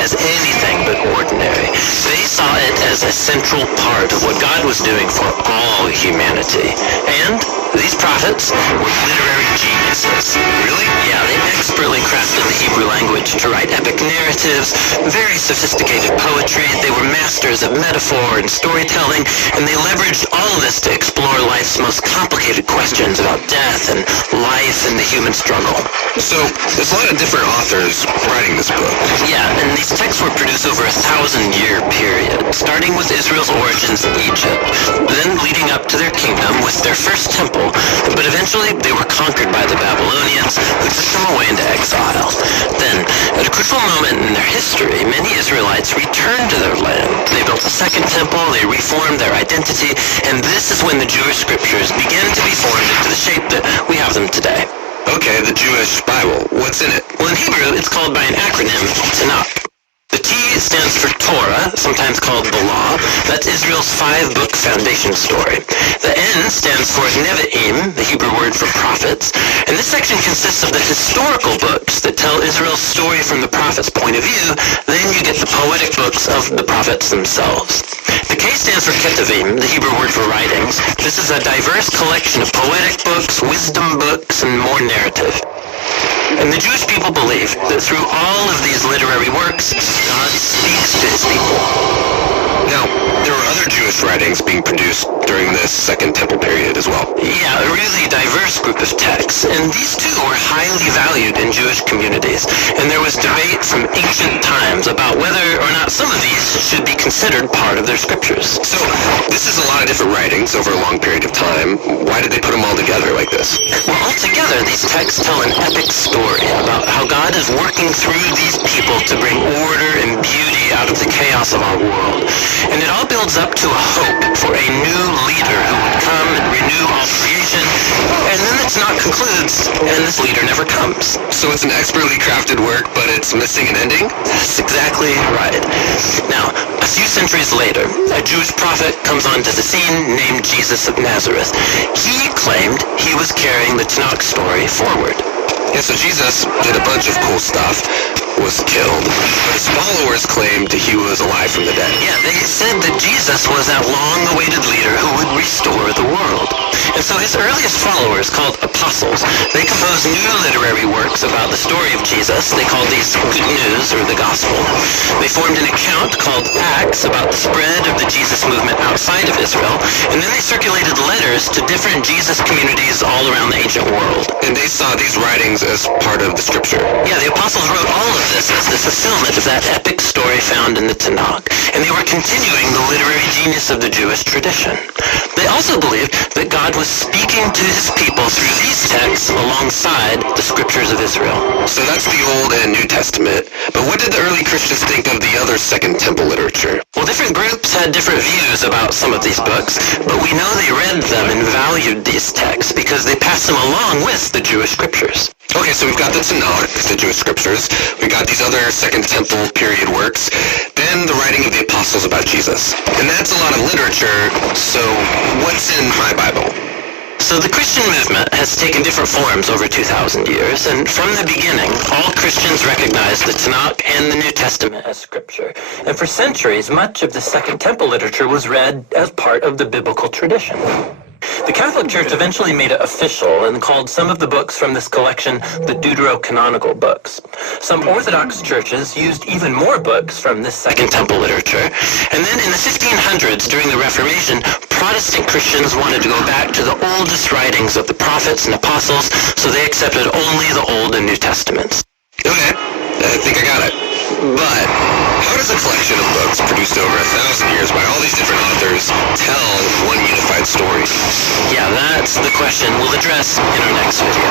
as anything but ordinary. They saw it as a central part of what God was doing for all humanity. And these prophets were literary geniuses. Really? Yeah, they expertly crafted the Hebrew language to write epic narratives, very sophisticated poetry. They were masters of metaphor and storytelling, and they leveraged all of this to explore life's most complicated questions about death and life and the human struggle. So, there's a lot of different authors writing this book. Yeah, and these texts were produced over a 1,000-year period, starting with Israel's origins in Egypt, then leading up to their kingdom with their first temple, but eventually they were conquered by the Babylonians, who took them away into exile. Then, at a crucial moment in their history, many Israelites returned to their land. They built a second temple, they reformed their identity, and this is when the Jewish scriptures began to be formed into the shape that we have them today. Okay, the Jewish Bible. What's in it? Well, in Hebrew, it's called by an acronym, Tanakh. The T stands for Torah, sometimes called the Law. That's Israel's 5-book foundation story. The N stands for Nevi'im, the Hebrew word for prophets. And this section consists of the historical books that tell Israel's story from the prophet's point of view. Then you get the poetic books of the prophets themselves. The K stands for Ketuvim, the Hebrew word for writings. This is a diverse collection of poetic books, wisdom books, and more narrative. And the Jewish people believe that through all of these literary works, God speaks to his people. Now, there were other Jewish writings being produced during this Second Temple period as well. Yeah, a really diverse group of texts, and these too were highly valued in Jewish communities. And there was debate from ancient times about whether or not some of these should be considered part of their scriptures. So, this is a lot of different writings over a long period of time. Why did they put them all together like this? Well, altogether, these texts tell an epic story about how God is working through these people to bring order and beauty out of the chaos of our world. And it all builds up to a hope for a new leader who would come and renew all creation. And then the Tanakh concludes, and this leader never comes. So it's an expertly crafted work, but it's missing an ending? That's exactly right. Now, a few centuries later, a Jewish prophet comes onto the scene named Jesus of Nazareth. He claimed he was carrying the Tanakh story forward. Yeah, so Jesus did a bunch of cool stuff, was killed, but his followers claimed he was alive from the dead. Yeah, they said that Jesus was that long-awaited leader who would restore the world. And so his earliest followers, called apostles, they composed new literary works about the story of Jesus. They called these Good News, or the Gospel. They formed an account called Acts about the spread of the Jesus movement outside of Israel. And then they circulated letters to different Jesus communities all around the ancient world. And they saw these writings as part of the scripture. Yeah, the apostles wrote all of this as the fulfillment of that epic story found in the Tanakh. And they were continuing the literary genius of the Jewish tradition. They also believed that God was speaking to his people through these texts alongside the scriptures of Israel. So that's the Old and New Testament. But what did the early Christians think of the other Second Temple literature? Well, different groups had different views about some of these books, but we know they read them and valued these texts because they passed them along with the Jewish scriptures. Okay, so we've got the Tanakh, the Jewish scriptures. We got these other Second Temple period works. Then the writing of the apostles about Jesus. And that's a lot of literature. So what's in my Bible? So the Christian movement has taken different forms over 2,000 years, and from the beginning, all Christians recognized the Tanakh and the New Testament as scripture. And for centuries, much of the Second Temple literature was read as part of the biblical tradition. The Catholic Church eventually made it official and called some of the books from this collection the Deuterocanonical books. Some Orthodox churches used even more books from this Second Temple literature. And then in the 1500s, during the Reformation, Protestant Christians wanted to go back to the oldest writings of the prophets and apostles, so they accepted only the Old and New Testaments. Okay, I think I got it. But how does a collection of books produced over 1,000 years by all these different authors tell one unified story? Yeah, that's the question we'll address in our next video.